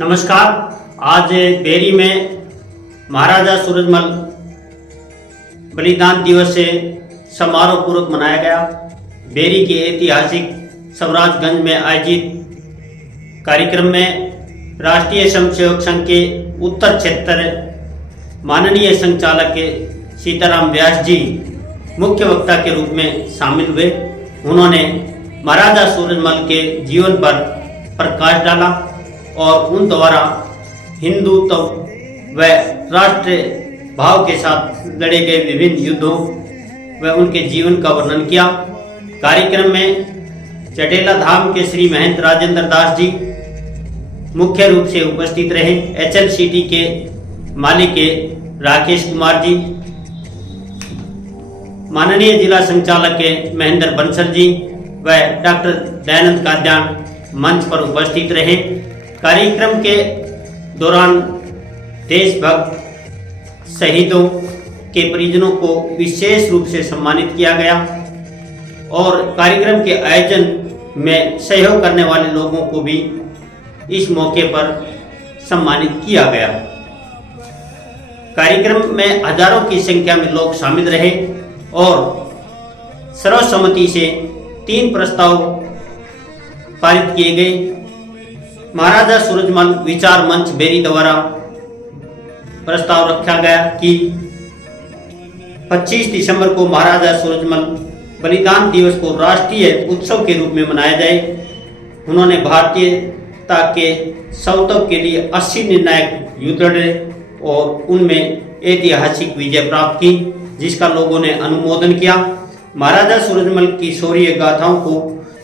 नमस्कार। आज बेरी में महाराजा सूरजमल बलिदान दिवस से समारोह पूर्वक मनाया गया। बेरी के ऐतिहासिक स्वराजगंज में आयोजित कार्यक्रम में राष्ट्रीय स्वयंसेवक संघ के उत्तर क्षेत्र माननीय संचालक के सीताराम व्यास जी मुख्य वक्ता के रूप में शामिल हुए। उन्होंने महाराजा सूरजमल के जीवन पर प्रकाश डाला और उन द्वारा हिंदुत्व व राष्ट्र भाव के साथ लड़े गए विभिन्न युद्धों व उनके जीवन का वर्णन किया। कार्यक्रम में चटेला धाम के श्री महंत राजेंद्र दास जी मुख्य रूप से उपस्थित रहे। HLCT के मालिक के राकेश कुमार जी, माननीय जिला संचालक के महेंद्र बंसल जी व डॉक्टर दयानंद काद्यान मंच पर उपस्थित रहे। कार्यक्रम के दौरान देशभक्त शहीदों के परिजनों को विशेष रूप से सम्मानित किया गया और कार्यक्रम के आयोजन में सहयोग करने वाले लोगों को भी इस मौके पर सम्मानित किया गया। कार्यक्रम में हजारों की संख्या में लोग शामिल रहे और सर्वसम्मति से 3 प्रस्ताव पारित किए गए। महाराजा सूरजमल विचार मंच बेरी द्वारा प्रस्ताव रखा गया कि 25 दिसंबर को महाराजा सूरजमल बलिदान दिवस को राष्ट्रीय उत्सव के रूप में मनाया जाए। उन्होंने भारतीयता के सौतव के लिए 80 निर्णायक युद्ध लड़े और उनमें ऐतिहासिक विजय प्राप्त की, जिसका लोगों ने अनुमोदन किया। महाराजा सूरजमल की शौर्य गाथाओं को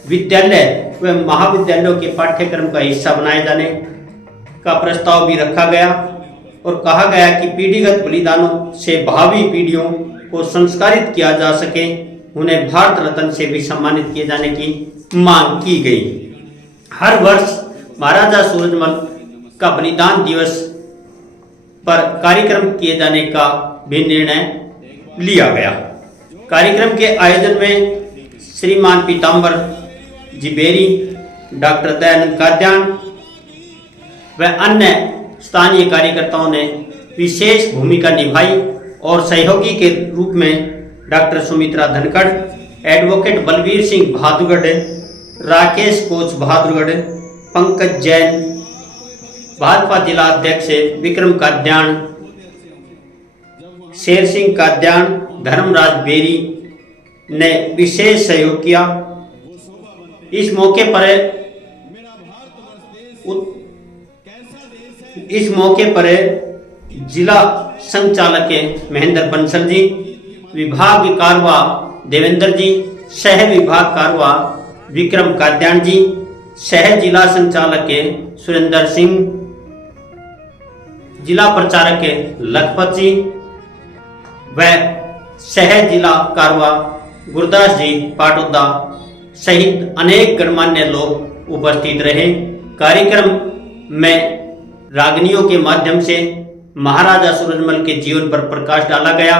विद्यालय व महाविद्यालयों के पाठ्यक्रम का हिस्सा बनाए जाने का प्रस्ताव भी रखा गया और कहा गया कि पीढ़ीगत बलिदानों से भावी पीढ़ियों को संस्कारित किया जा सके। उन्हें भारत रत्न से भी सम्मानित किए जाने की मांग की गई। हर वर्ष महाराजा सूरजमल का बलिदान दिवस पर कार्यक्रम किए जाने का भी निर्णय लिया गया। कार्यक्रम के आयोजन में श्रीमान पीताम्बर जी बेरी, डॉक्टर दयानंद काद्यान व अन्य स्थानीय कार्यकर्ताओं ने विशेष भूमिका निभाई और सहयोगी के रूप में doctor Sumitra Dhankhar, advocate Balbir Singh Bahadurgarh, Rakesh coach Bahadurgarh, Pankaj Jain, Bhajpa जिला अध्यक्ष विक्रम काद्यान, शेर सिंह काद्यान, धर्मराज बेरी ने विशेष सहयोग किया। इस मौके पर जिला संचालक महेंद्र बंसल जी, विभाग कारवा देवेंद्र जी, शहर विभाग कारवा विक्रम काद्यान जी, शहर जिला संचालक सुरेंद्र सिंह, जिला प्रचारक लखपत जी व शहर जिला कारवा गुरदास जी पाटोदा सहित अनेक गणमान्य लोग उपस्थित रहे। कार्यक्रम में रागनियों के माध्यम से महाराजा सूरजमल के जीवन पर प्रकाश डाला गया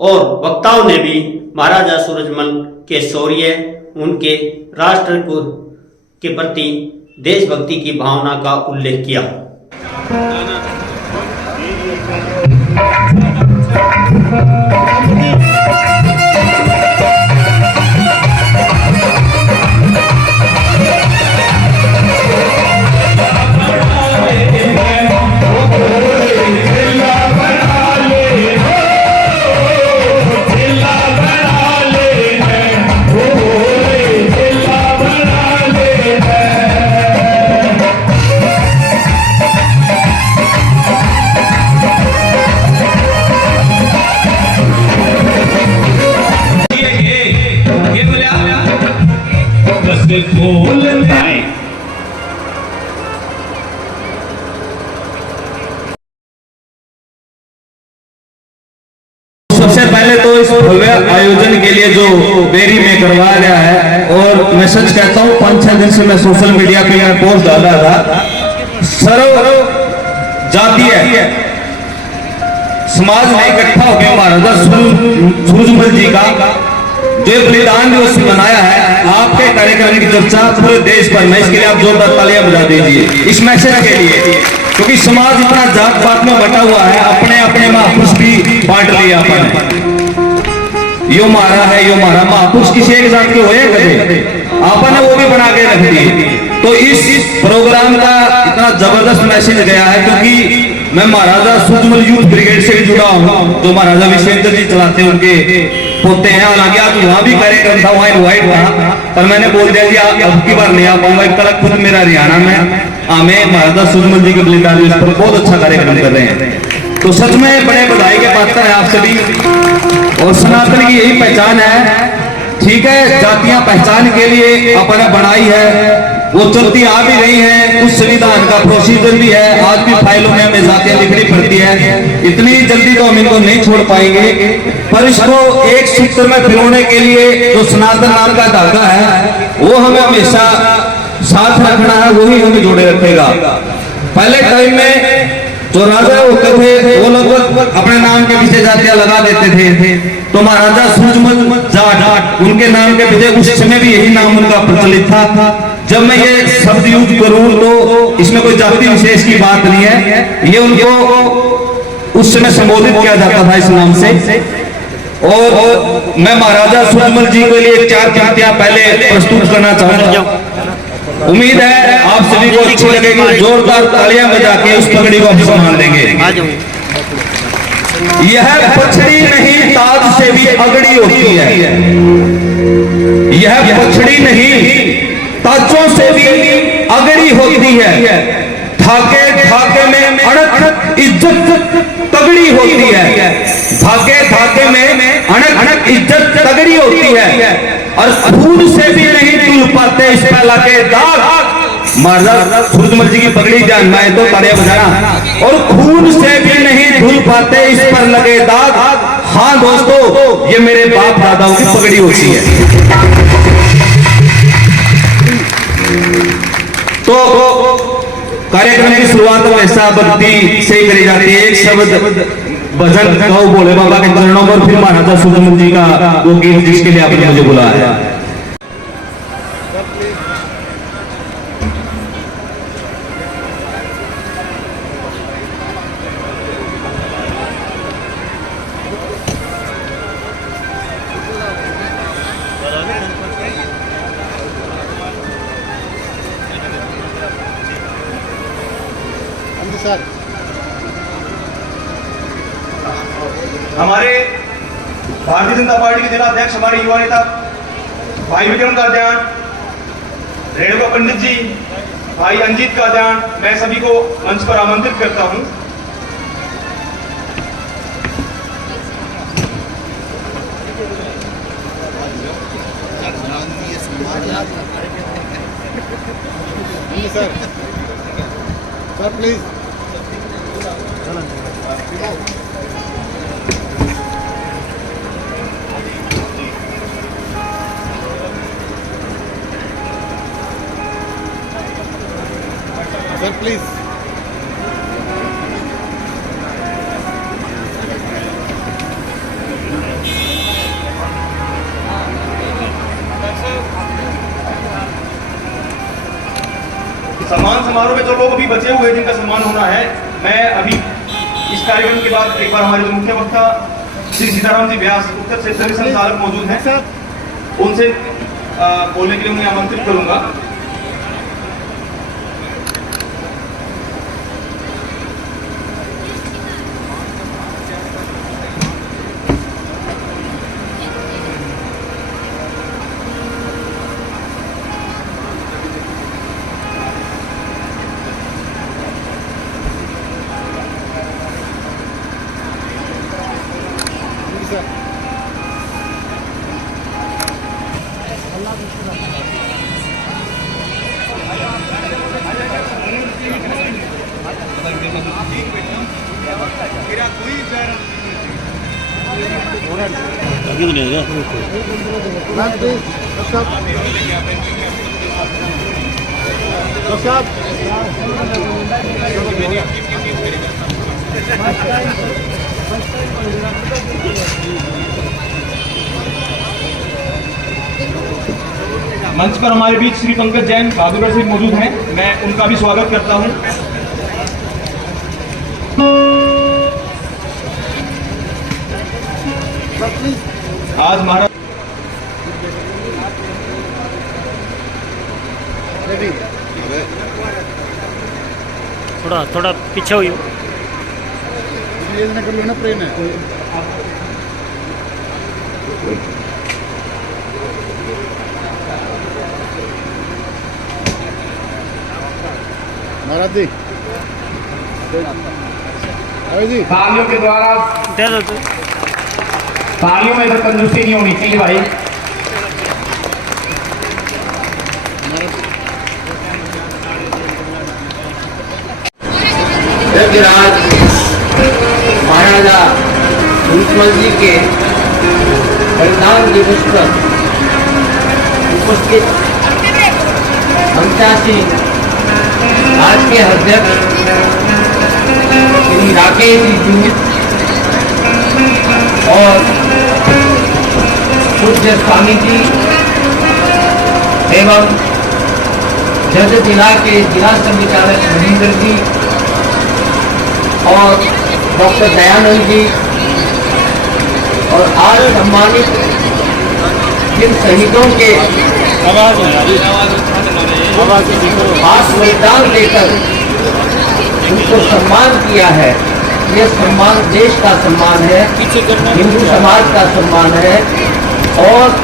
और वक्ताओं ने भी महाराजा सूरजमल के शौर्य, उनके राष्ट्र के प्रति देशभक्ति की भावना का उल्लेख किया। सबसे पहले तो इस भव्य आयोजन के लिए जो बेरी में करवाया गया है, और मैं सच कहता हूँ 5-6 दिन से मैं सोशल मीडिया पे मैं पोस्ट डाला था, सर्व जातीय समाज ने इकट्ठा होकर महाराजा सूरजमल जी का जो ये बलिदान दिवस मनाया है, आपके कार्यक्रम की चर्चा पूरे देश भर में, इसके लिए आप जोरदार तालियां बजा दीजिए इस मैसेज के लिए, क्योंकि समाज इतना जात पात में बटा हुआ है, अपने अपने महापुरुष भी बांट लिए आपने, यो मारा है यो मारा, महापुरुष किसी एक जात के हुए कभी, आपने वो भी बना के रख दिए। तो इस प्रोग्राम का इतना जबरदस्त मैसेज गया है, क्योंकि मैं महाराजा सूरजमल यूथ ब्रिगेड से भी जुड़ा हूँ, जो महाराजा विश्वेंद्र जी चलाते हैं, उनके पोते हैं। हालांकि आज वहां भी कार्यक्रम था, वहां इनवाइट था, पर मैंने बोल दिया जी अब की बार नहीं आ पाऊंगा, एक तरह खुद मेरा हरियाणा में हमें महाराजा सूरजमल जी के बलिदान दिवस पर बहुत अच्छा कार्यक्रम कर रहे हैं। तो सच में बड़े बधाई के पात्र हैं आप सभी, और सनातन की यही पहचान है। ठीक है, जातियां पहचान के लिए अपने बनाई है, वो चलती आ भी रही है, उस संविधान का प्रोसीजर भी है, आज भी फाइलों में हमें जातियां लिखनी पड़ती है, इतनी जल्दी तो हम इनको नहीं छोड़ पाएंगे, पर इसको एक सूत्र में पिरोने के लिए जो सनातन नाम का धागा है वो हमें हमेशा साथ रखना है, वही हमें जोड़े रखेगा। पहले टाइम में जो राजा होते थे वो लोग अपने नाम के पीछे जातियां लगा देते थे, तो महाराजा सूरजमल जाट उनके नाम के पीछे उस समय भी यही नाम उनका प्रचलित था। जब मैं ये शब्द यूज करूं तो इसमें कोई जाति विशेष की बात नहीं है, ये उनको उस समय संबोधित किया जाता था इस नाम से। और मैं महाराजा सूरजमल जी के लिए 4 पंक्तियां पहले प्रस्तुत करना चाहूंगा, उम्मीद है आप सभी को अच्छी लगेगी, जोरदार तालियां बजा के उस पगड़ी को आप सम्मान देंगे। यह पछड़ी नहीं ताज से भी अगड़ी होती है, यह पछड़ी नहीं ताजों से भी अगड़ी होती है, धागे धागे में अड़क अड़क इज्जत तगड़ी होती है, धागे धागे में अड़क अड़क इज्जत तगड़ी होती है, और खून से भी नहीं धुल पाते इस पे लगे दाग। महाराजा सूरजमल जी की पगड़ी ध्यान में तो तालियां बजाना, और खून से भी नहीं धुल पाते इस पर लगे दाग। हाँ दोस्तों, ये मेरे बाप दादाओं की पगड़ी होती है। तो कार्यक्रम की शुरुआत वैसा भक्ति से करी जाती है, एक शब्द भजन गाओ बोले बाबा के चरणों पर, फिर महाराजा सूरजमल जी का वो गीत जिसके लिए आपने मुझे बुलाया है। सर हमारे भारतीय जनता पार्टी के जिला अध्यक्ष, हमारे युवा नेता भाई विक्रम का ध्यान, रेणुका पंडित जी, भाई अंजित का ध्यान, मैं सभी को मंच पर आमंत्रित करता हूं। Sir sir please sir please सम्मान समारोह में जो लोग अभी बचे हुए जिनका सम्मान होना है, मैं अभी इस कार्यक्रम के बाद एक बार हमारे जो मुख्य वक्ता श्री सीताराम जी व्यास उत्तर क्षेत्र के संचालक मौजूद हैं, उनसे बोलने के लिए उन्हें आमंत्रित करूंगा। मंच पर हमारे बीच श्री पंकज जैन बहादुरगढ़ से मौजूद हैं, मैं उनका भी स्वागत करता हूं। आज महाराज रेडी थोड़ा पीछे हुई ये ना कर लो ना प्रेम है महाराज जी जी तालियों के द्वारा दे दो तो। तालियों में इधर कंजूसी नहीं होनी चाहिए भाई। आज महाराजा सूरजमल जी के बलिदान दिवस पर उपस्थित 85 आज के अध्यक्ष श्री राकेश जी और पूज्य स्वामी जी एवं जज जिला के जिला संचालक महेंद्र जी और डॉक्टर दयानंद जी और आज सम्मानित जिन शहीदों के खास बलिदान देकर उनको सम्मान किया है, ये सम्मान देश का सम्मान है, हिंदू समाज का सम्मान है। और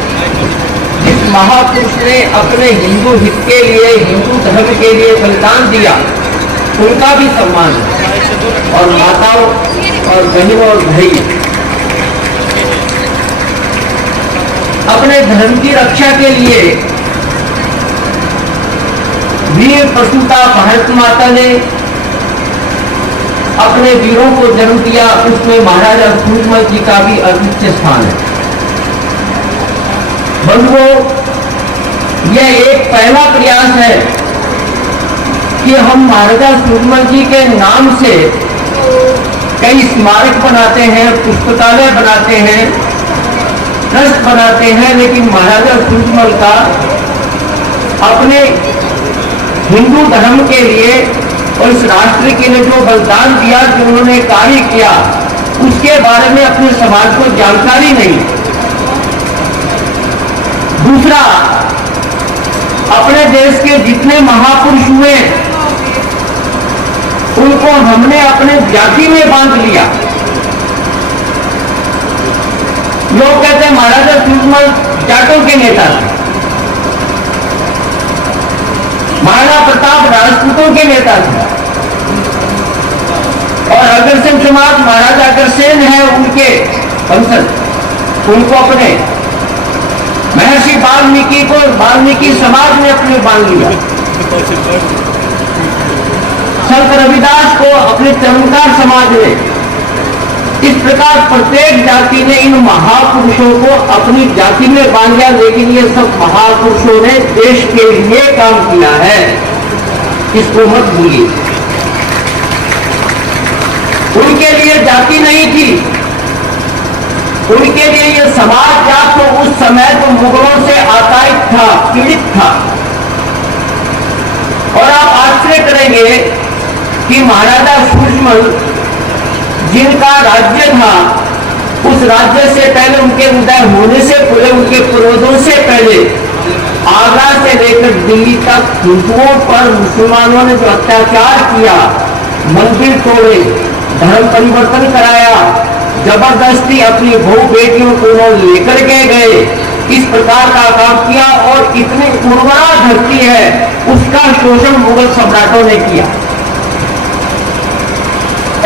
जिस महापुरुष ने अपने हिंदू हित के लिए, हिंदू धर्म के लिए बलिदान दिया, उनका भी सम्मान है। और माताओं और बहनों और भाई अपने धर्म की रक्षा के लिए वीर प्रसूता भारत माता ने अपने वीरों को जन्म दिया, उसमें महाराजा सूरजमल जी का भी अद्वितीय स्थान है। बंधुओं, यह एक पहला प्रयास है कि हम महाराजा सूरजमल जी के नाम से कई स्मारक बनाते हैं, पुस्तकालय बनाते हैं, ट्रस्ट बनाते हैं, लेकिन महाराजा सूरजमल का अपने हिंदू धर्म के लिए और इस राष्ट्र के लिए जो बलिदान दिया, जो उन्होंने कार्य किया, उसके बारे में अपने समाज को जानकारी नहीं। दूसरा, अपने देश के जितने महापुरुष हुए उनको हमने अपने जाति में बांध लिया। लोग कहते हैं महाराजा सूरजमल जाटों के नेता थे, महाराणा प्रताप राजपूतों के नेता थे, और अग्रसेन समाज महाराजा अग्रसेन है उनके वंशज, उनको अपने महर्षि वाल्मीकि को वाल्मीकि समाज ने अपने बांध लिया। संत रविदास को अपने चमत्कार समाज ने। इस प्रकार प्रत्येक जाति ने इन महापुरुषों को अपनी जाति में बांध लिया, लेकिन ये सब महापुरुषों ने देश के लिए काम किया है, इसको मत भूलिए। उनके लिए जाति नहीं थी, उनके लिए ये समाज जात तो उस समय तो मुगलों से आतायित था, पीड़ित था। और आप आश्चर्य करेंगे कि महाराजा सूरजमल जिनका राज्य था, उस राज्य से पहले, उनके उदय होने से पहले, उनके पूर्वजों से पहले आगरा से लेकर दिल्ली तक हिंदुओं पर मुसलमानों ने जो अत्याचार किया, मंदिर तोड़े, धर्म परिवर्तन कराया, जबरदस्ती अपनी बहू बेटियों को लेकर के गए, इस प्रकार का काम किया। और इतनी उर्वरा धरती है, उसका शोषण मुगल सम्राटों ने किया।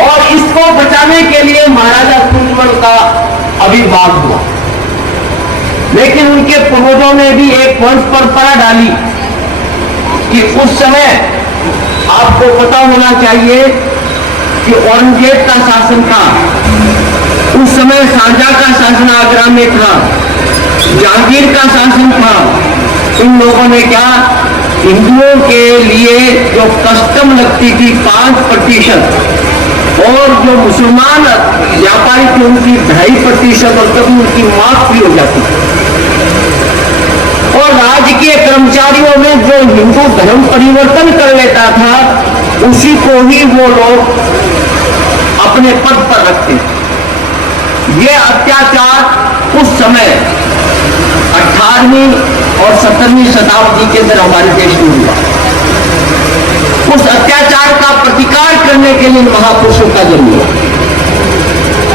और इसको बचाने के लिए महाराजा सूरजमल का आविर्भाव हुआ। लेकिन उनके पूर्वजों ने भी एक वंश परंपरा डाली कि उस समय आपको पता होना चाहिए कि औरंगजेब का शासन था, उस समय शाहजहां का शासन आगरा में था, जहांगीर का शासन था। इन लोगों ने क्या, हिंदुओं के लिए जो कस्टम लगती थी 5%, और जो मुसलमान व्यापारी थे उनकी 2.5% और कभी उनकी माफ भी हो जाती थी। और राजकीय कर्मचारियों में जो हिंदू धर्म परिवर्तन कर लेता था उसी को ही वो लोग अपने पद पर रखते थे। ये अत्याचार उस समय 18वीं और 17वीं शताब्दी के अंदर हमारे देश में हुआ। उस अत्याचार का प्रतिकार करने के लिए महापुरुषों का जन्म हुआ।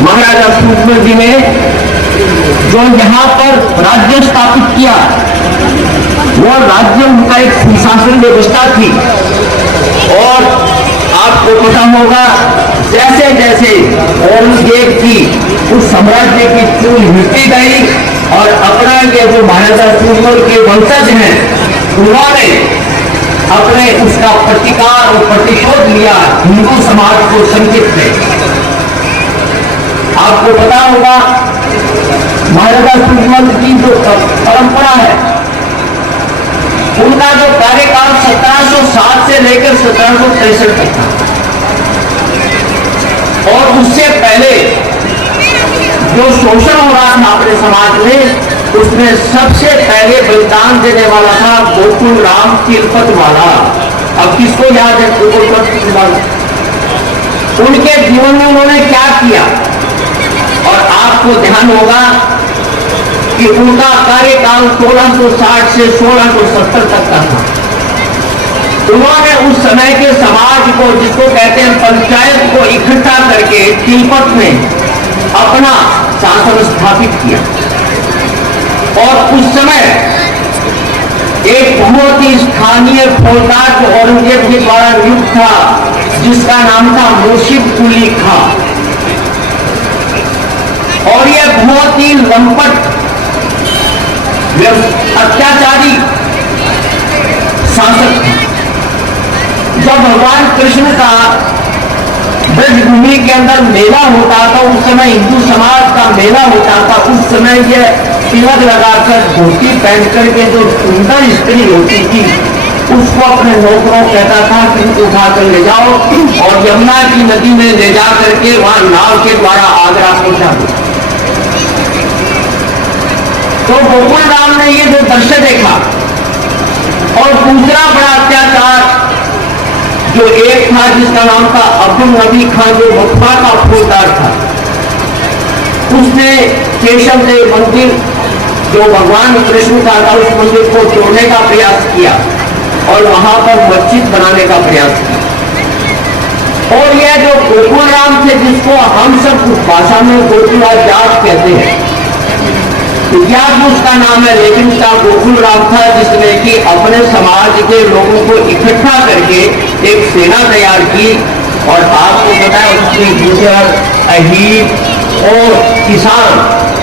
महाराजा सूरजमल जी ने जो यहाँ पर राज्य स्थापित किया वो राज्य उनका एक सुशासन व्यवस्था थी। और आपको पता होगा जैसे जैसे औरंगजेब की उस साम्राज्य की चूल मिटती गई और अपना ये जो महाराजा सूरजमल के वंशज हैं उन्होंने अपने उसका प्रतिकार और प्रतिशोध लिया हिंदू समाज को संकेत में। आपको पता होगा महाराजा सूरजमल की जो परंपरा है उनका जो कार्यकाल 1760 से लेकर 1763 तक था। और उससे पहले जो शोषण हो रहा था अपने समाज में उसमें सबसे पहले बलिदान देने वाला था गोकुल राम तिलपत वाला। अब किसको याद है गोकुल राम? उनके जीवन में उन्होंने क्या किया? और आपको ध्यान होगा कि उनका कार्यकाल 1660 से 1670 तक का था। उन्होंने उस समय के समाज को जिसको कहते हैं पंचायत को इकट्ठा करके तिलपत में अपना शासन स्थापित किया। और उस समय एक बहुत ही स्थानीय फौजदार जो औरंगजेब के द्वारा नियुक्त था जिसका नाम था मुर्शिद कुली खां। और यह बहुत ही लंपट अत्याचारी शासक था। जब भगवान कृष्ण का ब्रजभूमि के अंदर मेला होता था उस समय हिंदू समाज का मेला होता था उस समय यह तिलक लगाकर धोती पहन करके जो सुंदर स्त्री होती थी उसको अपने नौकरों कहता था कि उठाकर ले जाओ और यमुना की नदी में ले जा करके वहां नाव के द्वारा आगरा पहुंचा दो। तो गोकुल राम ने ये जो दृश्य देखा। और दूसरा बड़ा अत्याचार जो एक था जिसका नाम था अब्दुल नबी खान जो मथुरा का फौजदार था उसने केशव देव मंदिर जो भगवान कृष्ण का था उस मंदिर को तोड़ने का प्रयास किया और वहां पर मस्जिद बनाने का प्रयास किया। और यह जो गोकुल राम थे जिसको हम सब उस भाषा में गोकुलाचार्य कहते हैं याद उसका नाम है लेकिन उसका गोकुल राम था जिसने कि अपने समाज के लोगों को इकट्ठा करके एक सेना तैयार की। और आपको पता है उसमें गुजर अहीर और किसान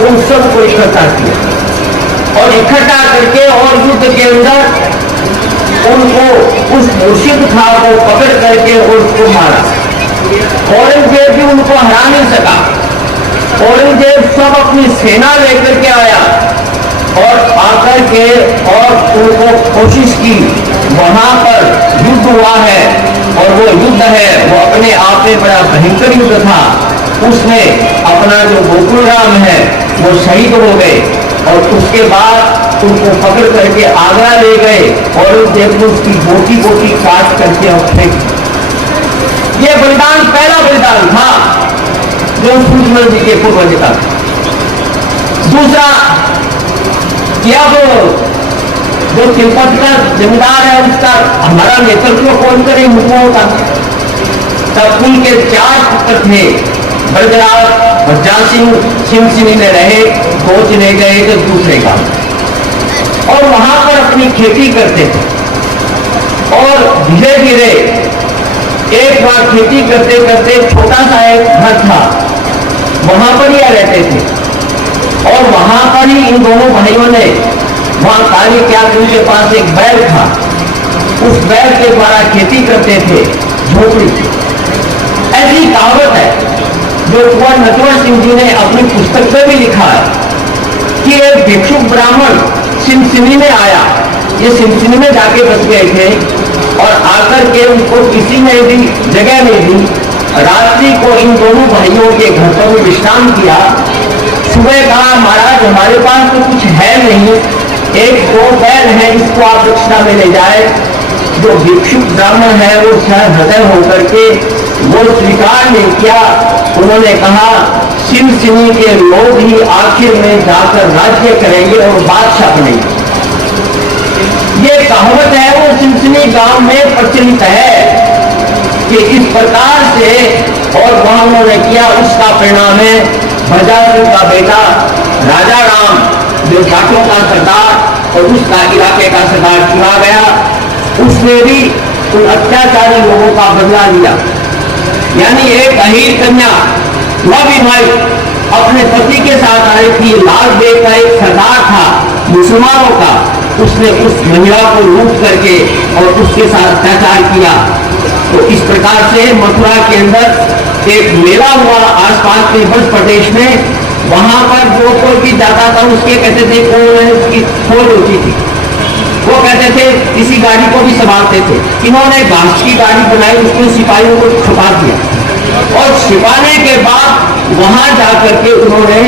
उन सबको इकट्ठा किया और इकट्ठा करके और युद्ध के अंदर उनको उस मुर्शिद खां को पकड़ करके और उसको मारा। औरंगजेब भी उनको हरा नहीं सका। औरंगजेब सब अपनी सेना लेकर के आया और आकर के और उनको कोशिश की। वहां पर युद्ध हुआ है और वो युद्ध है वो अपने आप में बड़ा भयंकर युद्ध था। उसने अपना जो गोकुल राम है वो शहीद हो गए और उसके बाद उनको पकड़ करके आगरा ले गए और औरंगजेब ने उसकी बोटी बोटी काट करके और फेंक। ये बलिदान पहला बलिदान था जो सूरजमल जी के पूर्वज का। दूसरा कि अब जो तिलपत का जमींदार है उसका हमारा नेतृत्व कौन करे हिंदुओं का। तब कुल के 4 पुत्र थे ब्रजराज और झांसी सिंह में रहे 2 चुने गए थे दूसरे का और वहां पर अपनी खेती करते थे। और धीरे धीरे एक बार खेती करते करते छोटा सा एक घर था वहां पर ही रहते थे। और वहां पर ही इन दोनों भाइयों ने वहां कार्य किया कि उनके पास एक बैल था उस बैल के द्वारा खेती करते थे झोपड़ी। ऐसी कहावत है जो कुंवर नटवर सिंह जी ने अपनी पुस्तक में भी लिखा है कि एक भिक्षुक ब्राह्मण सिमसिनी में आया। ये सिमसिनी में जाके बस गए थे और आकर के उनको किसी ने भी जगह नहीं दी। रात्रि को इन दोनों भाइयों के घर पर विश्राम किया। सुबह कहा महाराज हमारे पास तो कुछ है नहीं एक दो बैल है, इसको आप दक्षिणा में ले जाए। जो भिक्षुक ब्राह्मण है वो हृदय होकर के वो स्वीकार नहीं किया। उन्होंने कहा सिमसिनी के लोग ही आखिर में जाकर राज्य करेंगे और बादशाह बनेंगे। ये कहावत है वो सिमसिनी गांव में प्रचलित है कि इस प्रकार से, और वहां उन्होंने किया। उसका परिणाम है बजासुर का बेटा राजा राम, जो जाटों का सरदार और उसका इलाके का सरदार चुना गया, उसने भी उन अत्याचारी लोगों का बदला लिया। यानी एक अहीर कन्या अविवाहित अपने पति के साथ आई थी। लाल बेग का एक सरदार था मुसलमानों का, उसने उस महिला को लूट करके और उसके साथ अत्याचार किया। तो इस प्रकार से मथुरा के अंदर एक मेला हुआ आसपास के ब्रज प्रदेश में। वहां पर जो कोई भी जाता था उसके कहते थे कौन उसकी खोज होती थी, वो कहते थे किसी गाड़ी को भी संभालते थे। इन्होंने घास की गाड़ी बनाई, उसमें सिपाहियों को छुपा दिया और छिपाने के बाद वहां जाकर के उन्होंने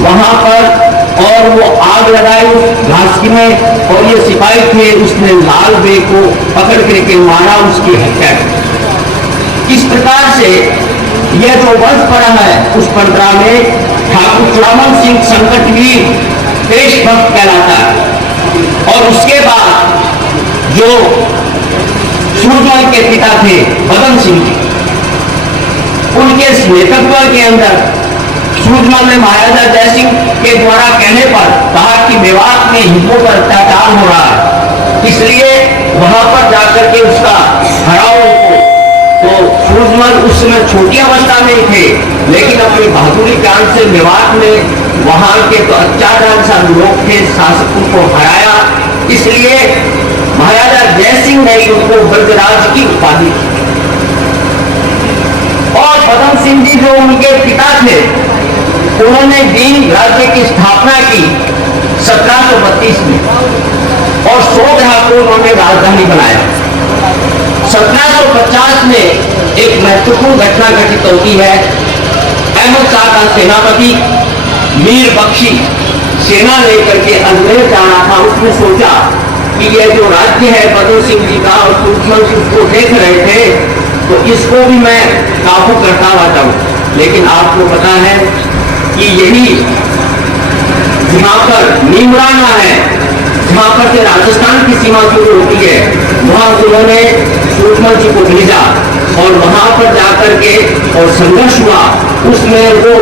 वहां पर और वो आग लगाई उस घास में, और ये सिपाही थे, उसने लाल बेग को पकड़ करके मारा, उसकी हत्या की। इस प्रकार से यह जो वंश पड़ा है उस परंपरा में ठाकुर चुड़ामन सिंह संकटवीर देशभक्त कहलाता है। और उसके बाद जो सूरजमल के पिता थे बदन सिंह जी, उनके नेतृत्व के अंदर सूरजमल ने महाराजा जयसिंह के द्वारा कहने पर कहा कि मेवात में हिंदुओं पर अत्याचार हो रहा है, इसलिए वहां पर जाकर के उसका हराओ को। तो सूरजमल उस समय छोटी अवस्था में थे, लेकिन अपनी बहादुरी कांड से मेवात में वहां के तो अत्याचार लोग थे, शासकों को हराया। इसलिए महाराजा जयसिंह ने उनको ब्रजराज की उपाधि दी। और पदम सिंह जी जो उनके पिता थे, उन्होंने दीन राज्य की स्थापना की 1732 में और सोगरा को उन्होंने राजधानी बनाया। 1750 में एक महत्वपूर्ण घटना घटित होती है। अहमद शाह का सेनापति मीर बख्शी सेना लेकर के अजमेर जा रहा था। उसने सोचा कि यह जो राज्य है बदन सिंह जी का, और सूरजमल उसको देख रहे थे, तो इसको भी मैं काबू करता हुआ जाऊं। लेकिन आपको पता है कि यही जहां पर नीमराना है, जहां पर से राजस्थान की सीमा शुरू होती है, वहां उन्होंने सूरजमल जी को भेजा और वहां पर जाकर के और संघर्ष हुआ। उसमें वो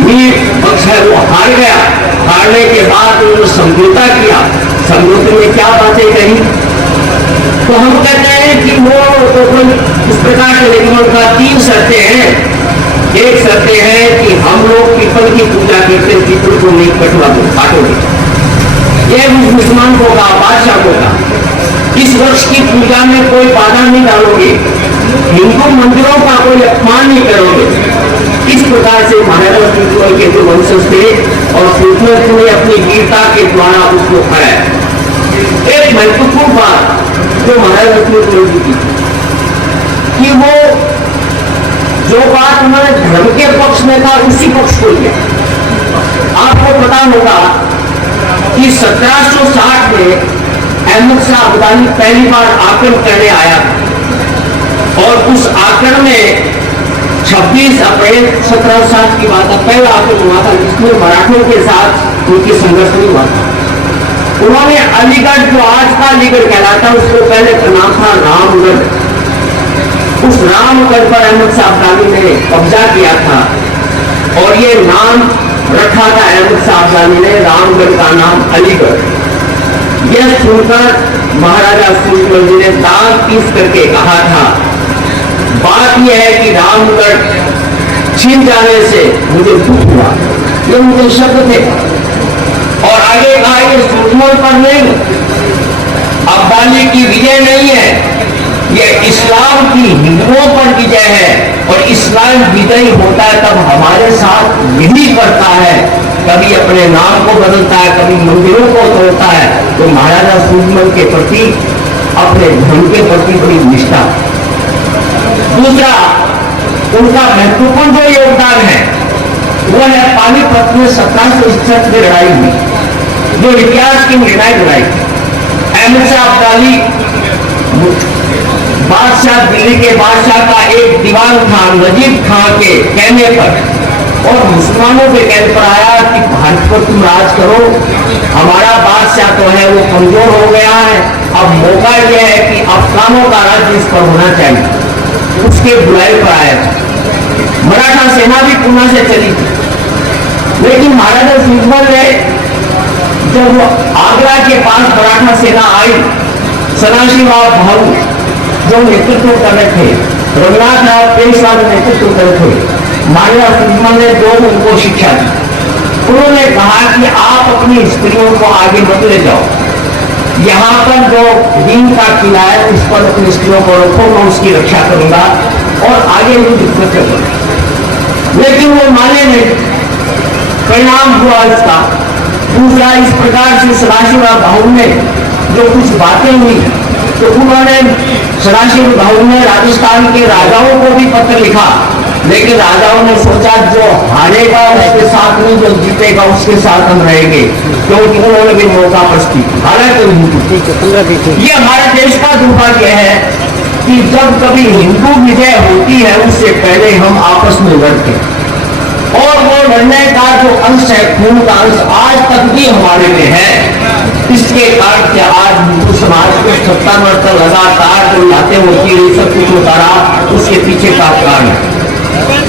मीर बख्श है वो हार गया। हारने के बाद उन्होंने समझौता किया। समझौते में क्या बातें कही, तो हम कहते हैं कि वो तो इस प्रकार के, लेकिन उनका 3 शर्तें हैं। एक शर्तें हैं कि हम लोग पीपल की पूजा करते, पीपल को नहीं काटोगे। यह मुसलमान को कहा, बादशाह को कहा, इस वर्ष की पूजा में कोई बाधा नहीं डालोगे, हिंदू मंदिरों का कोई अपमान नहीं करोगे। इस प्रकार से महाराजा सूरजमल के जो वंशज थे और सूरजमल जी ने अपनी वीरता के द्वारा उसको हराया। एक महत्वपूर्ण बात जो महाराजा सूरजमल जी की कि वो जो बात उन्होंने धर्म के पक्ष में था उसी पक्ष को लिया। आपको पता होगा कि 1760 में अहमद शाह अब्दाली पहली बार आक्रमण करने आया था और उस आक्रमण में 26 अप्रैल 1760 की बात है, पहला आक्रमण हुआ था जिसमें मराठों के साथ उनकी संघर्ष नहीं हुआ था। उन्होंने अलीगढ़, जो आज का अलीगढ़ कहलाता, उसको पहले का नाम था रामगढ़। उस रामगढ़ पर अहमद शाह अब्दाली ने कब्जा किया था और ये नाम रखा था अहमद शाह अब्दाली ने, रामगढ़ का नाम अलीगढ़। यह सुनकर महाराजा सूरजमल जी ने दाग पीस करके कहा था, बात यह है कि रामगढ़ छीन जाने से मुझे दुख हुआ। ये उनके शब्द थे। और आगे कहा ये सूरजमल पर नहीं, अब्दाली की विजय नहीं है, ये इस्लाम की हिंदुओं पर विजय है। और इस्लाम विजयी होता है तब हमारे साथ यही करता है, कभी अपने नाम को बदलता है, कभी मंदिरों को तोड़ता है। तो महाराजा सूरजमल के प्रति, अपने धर्म के प्रति बड़ी निष्ठा। दूसरा उनका महत्वपूर्ण जो योगदान है वो है पानीपत में 1761 में लड़ाई हुई। जो इतिहास की निर्णायक बनाई। अहमद शाह अब्दाली बादशाह, दिल्ली के बादशाह का एक दीवान था, नजीब खां के कहने पर और मुसलमानों के कहने पर आया कि भारत पर तुम राज करो, हमारा बादशाह तो है वो कमजोर हो गया है, अब मौका यह है कि अफगानों का राज्य इस पर होना चाहिए। उसके बुलाए पर आया। मराठा सेना भी पूना से चली थी, लेकिन महाराजा सूरजमल ने जब आगरा के पास मराठा सेना आई, सदाशिवराव भाऊ जो नेतृत्व कर रहे थे, रघुनाथ राव पेशवा नेतृत्व कर रहे थे, महाराजा सूरजमल ने जो उनको शिक्षा दी। उन्होंने कहा कि आप अपनी स्त्रियों को आगे मत ले जाओ, यहाँ पर जो दीन का किला है उस पर अपनी स्त्रियों को रखो, मैं उसकी रक्षा करूंगा और आगे युद्ध करूंगा। लेकिन वो माने नहीं। परिणाम हुआ इसका दूसरा, इस प्रकार से सदाशिवराव भाऊ ने जो कुछ बातें हुई तो उन्होंने सदाशिव भाऊ ने राजस्थान के राजाओं को भी पत्र लिखा, लेकिन राजाओं ने सोचा जो हारेगा उसके साथ नहीं, जो जीतेगा उसके साथ हम रहेंगे, क्योंकि उन्होंने भी मौका प्रस्ती। हालांकि ये हमारे देश का दुर्भाग्य है कि जब कभी हिंदू विजय होती है उससे पहले हम आपस में लड़ते, और वो लड़ने का जो अंश है, खून का अंश आज तक भी हमारे में है। इसके कारण से आज हिंदू समाज को सत्ता लगातार जो लाते होती है, सब कुछ होता रहा, उसके पीछे का कारण है।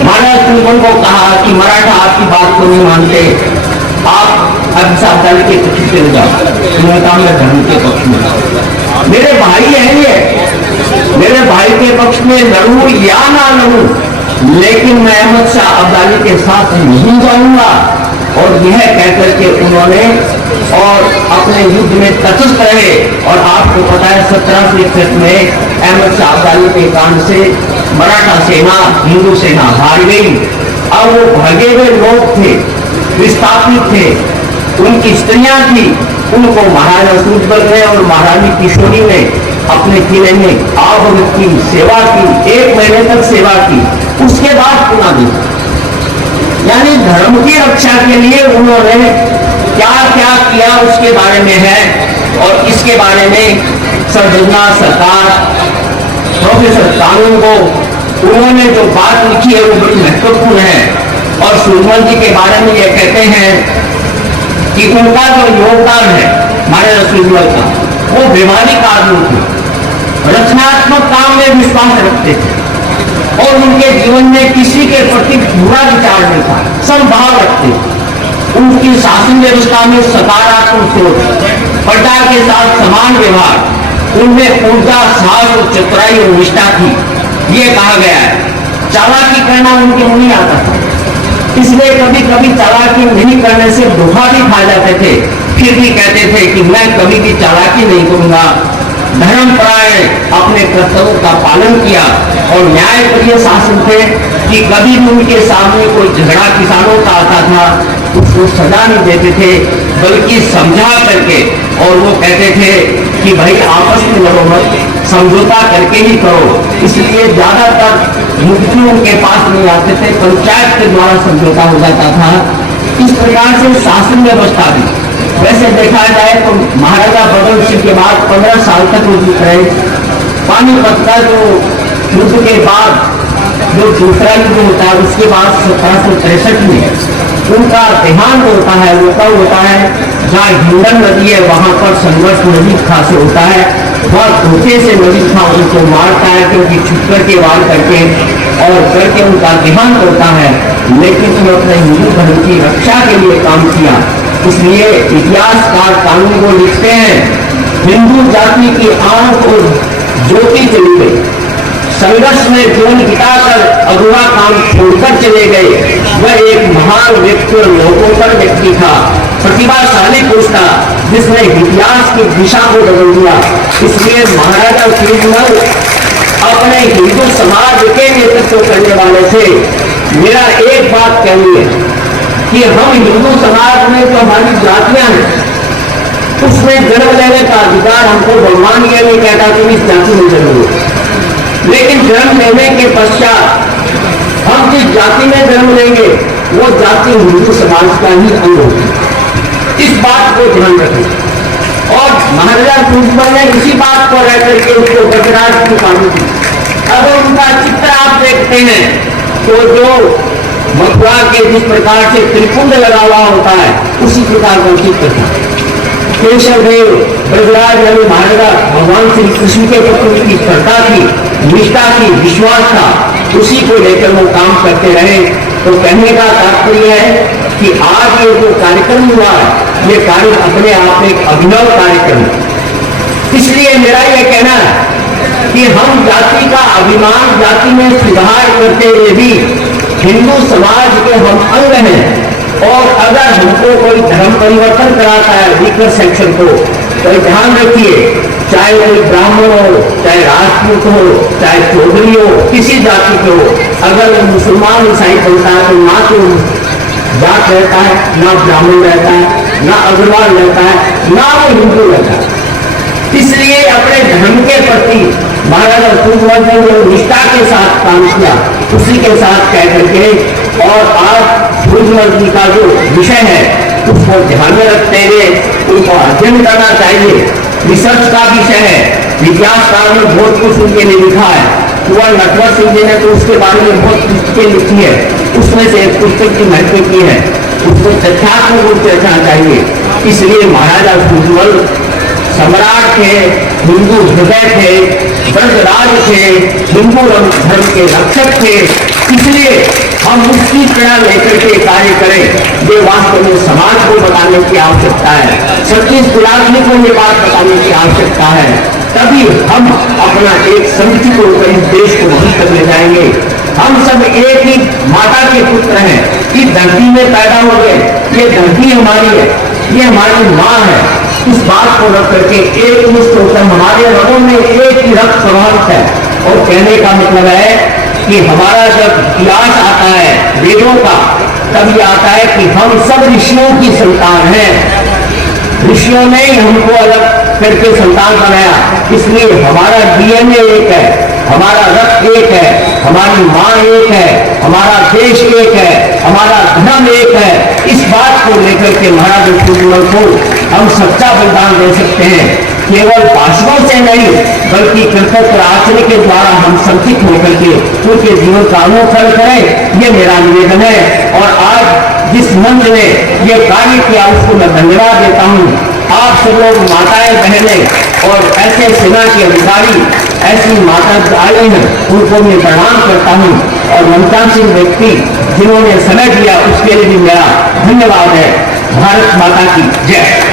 महाराज सूरजमल को कहा कि मराठा आपकी बात को नहीं मानते, आप अहिंसा दल के पक्ष पे जाओ। उन्होंने कहा मैं धर्म के पक्ष में, मेरे भाई है ये, मेरे भाई के पक्ष में लड़ूं या ना लड़ूं, लेकिन मैं अहमद शाह अब्दाली के साथ नहीं जाऊंगा। और यह कहकर के उन्होंने और अपने युद्ध में तटस्थ रहे। और आपको पता है 1761 में अहमद शाह अब्दाली के कांड से मराठा सेना, हिंदू सेना हार गई। अब वो भागे हुए लोग थे, विस्थापित थे, उनकी स्त्रियां थी, उनको महाराजा सूरजमल ने और महारानी किशोरी ने अपने किले में आवभगत की सेवा की, 1 महीने तक सेवा की, उसके बाद पुनः दी। यानी धर्म की रक्षा के लिए उन्होंने क्या क्या किया उसके बारे में है। और इसके बारे में सरजगना सरकार, प्रोफेसर कानून को उन्होंने जो बात लिखी है वो बड़ी महत्वपूर्ण है। और सूरजमल जी के बारे में ये कहते हैं कि उनका जो योगदान है महाराजा सूरजमल का, वो व्यवहारिक आदमी थे, रचनात्मक काम में विश्वास रखते थे और उनके जीवन में किसी के प्रति बुरा विचार नहीं था, समभाव रखते थे। उनकी शासन व्यवस्था में सकारात्मक सोच, प्रजा के साथ समान व्यवहार, उनमें ऊर्जा, साहस और चतुराई और निष्ठा थी। ये कहा गया है चालाकी करना उनके मुंह नहीं आता था, इसलिए कभी कभी चालाकी नहीं करने से धोखा भी खा जाते थे, फिर भी कहते थे कि मैं कभी भी चालाकी नहीं करूंगा। धर्मपरायण, अपने कर्तव्यों का पालन किया और न्यायप्रिय शासन थे कि कभी भी उनके सामने कोई झगड़ा किसानों का आता था उसको सजा नहीं देते थे, बल्कि समझा करके। और वो कहते थे कि भाई आपस में लड़ो मत, समझौता करके ही करो। इसलिए ज्यादातर मुद्दे उनके पास नहीं आते थे, पंचायत के द्वारा समझौता हो जाता था। इस प्रकार से शासन व्यवस्था भी, वैसे देखा जाए तो महाराजा भगत सिंह के बाद 15 साल तक वो जीत रहे। पानीपत का जो युद्ध के बाद जो दूसरा युद्ध होता है उसके बाद 1763 में उनका देहांत होता है। वो कब होता है? जहाँ हिंडन नदी है वहां पर संघर्ष नजीब खां से होता है। वह धोखे से नजीब खां उनको मारता है क्योंकि छुपकर के वार करके और करके उनका देहांत होता है। लेकिन उन्होंने अपने हिंदू धर्म की रक्षा के लिए काम किया। इसलिए इतिहासकार कानून को लिखते हैं, हिंदू जाति की आंख और ज्योति चली गई, संघर्ष में जीवन बिताकर अधूरा काम छोड़कर चले गए। वह एक महान व्यक्ति और लोकोत्तर व्यक्ति था, प्रतिभाशाली पुरुष था जिसने इतिहास की दिशा को बदल दिया। इसलिए महाराजा सूरजमल अपने हिंदू समाज के नेतृत्व करने वाले थे। मेरा एक बात कहनी है कि हम हिंदू समाज में जो हमारी जातियां हैं उसमें जन्म लेने का अधिकार हमको भगवान ये नहीं कहता कि इस जाति में जन्म लो, लेकिन जन्म लेने के पश्चात हम जिस जाति में जन्म लेंगे वो जाति हिंदू समाज का ही अंग होगी। इस बात को ध्यान रखें। और महाराजा सूरजमल ने इसी बात को रह करके उसको गजराज की मांगी थी। अगर उनका चित्र आप देखते हैं तो जो मथुरा के जिस प्रकार से त्रिपुंड लगा हुआ होता है उसी प्रकार का चित्र था। केशव देव ब्रजराज यानी महाराजा भगवान श्री कृष्ण के प्रति की श्रद्धा थी, निष्ठा थी, विश्वास था, उसी को लेकर वो काम करते रहे। तो कहने का तात्पर्य है कि आज ये जो कार्यक्रम हुआ है ये कार्य अपने आप एक अभिनव कार्यक्रम है। इसलिए मेरा यह कहना है कि हम जाति का अभिमान, जाति में सुधार करते हुए भी हिंदू समाज के हम अंग हैं। और अगर हमको कोई धर्म परिवर्तन कराता है वीकर सेक्शन को, तो ध्यान रखिए, चाहे कोई ब्राह्मण हो, चाहे राजपूत हो, चाहे चौधरी हो, किसी जाति के हो, अगर वो मुसलमान ईसाई बनता है तो ना तो जात रहता है, ना ब्राह्मण रहता है, ना अग्रवाल रहता है, ना वो हिंदू रहता है। इसलिए अपने धर्म के प्रति महाराजा सूरजमल ने जो निष्ठा के साथ काम किया उसी के साथ कह करके, और आज सूरजमल जी का जो विषय है उसको ध्यान में रखते हुए उनको अध्ययन करना चाहिए। रिसर्च का विषय है, इतिहासकार ने बहुत कुछ उनके लिए लिखा है। कुंवर नटवर सिंह जी ने तो उसके बारे में बहुत पुस्तकें लिखी है, उसमें से एक पुस्तक की महत्व की है, उसको तथ्यात्मक रूप से रखना चाहिए। इसलिए महाराजा सूरजमल सम्राट थे, हिंदू हृदय थे, ब्रजराज थे, हिंदू धर्म के रक्षक थे। इसलिए हम उसकी प्रेरणा लेकर के कार्य करें। ये वास्तव में समाज को बताने की आवश्यकता है, सतीश गुलामी को ये बात बताने की आवश्यकता है। तभी हम अपना एक संगठित होकर इस देश को वहीं तक ले जाएंगे। हम सब एक ही माता के पुत्र हैं, इस धरती में पैदा हो गए, ये धरती हमारी है, ये हमारी माँ है। इस बात को रख करके एक निष्ठ होकर हमारे रगों में एक ही रक्त प्रवाहित है। और कहने का मतलब है कि हमारा जब इतिहास आता है वेदों का, तब ये आता है कि हम सब ऋषियों की संतान हैं। ऋषियों ने हमको अलग करके संतान बनाया, इसलिए हमारा डीएनए एक है, हमारा रक्त एक है, हमारी माँ एक है, हमारा देश एक है, हमारा धर्म एक है। इस बात को लेकर के महाराज सूरजमल को हम सच्चा बलिदान दे सकते हैं। केवल भाषणों से नहीं बल्कि कृतज्ञ आचरण के द्वारा हम संचित होकर के उनके जीवन का अनुसरण करें, ये मेरा निवेदन है। और आज जिस मंच ने ये कार्य किया उसको मैं धन्यवाद देता हूँ। आप सब लोग माताएं, बहनें और ऐसे सेना के अधिकारी, ऐसी माता आई हैं, उनको मैं प्रणाम करता हूँ। और मंचासीन व्यक्ति जिन्होंने समय दिया उसके लिए भी मेरा धन्यवाद है। भारत माता की जय।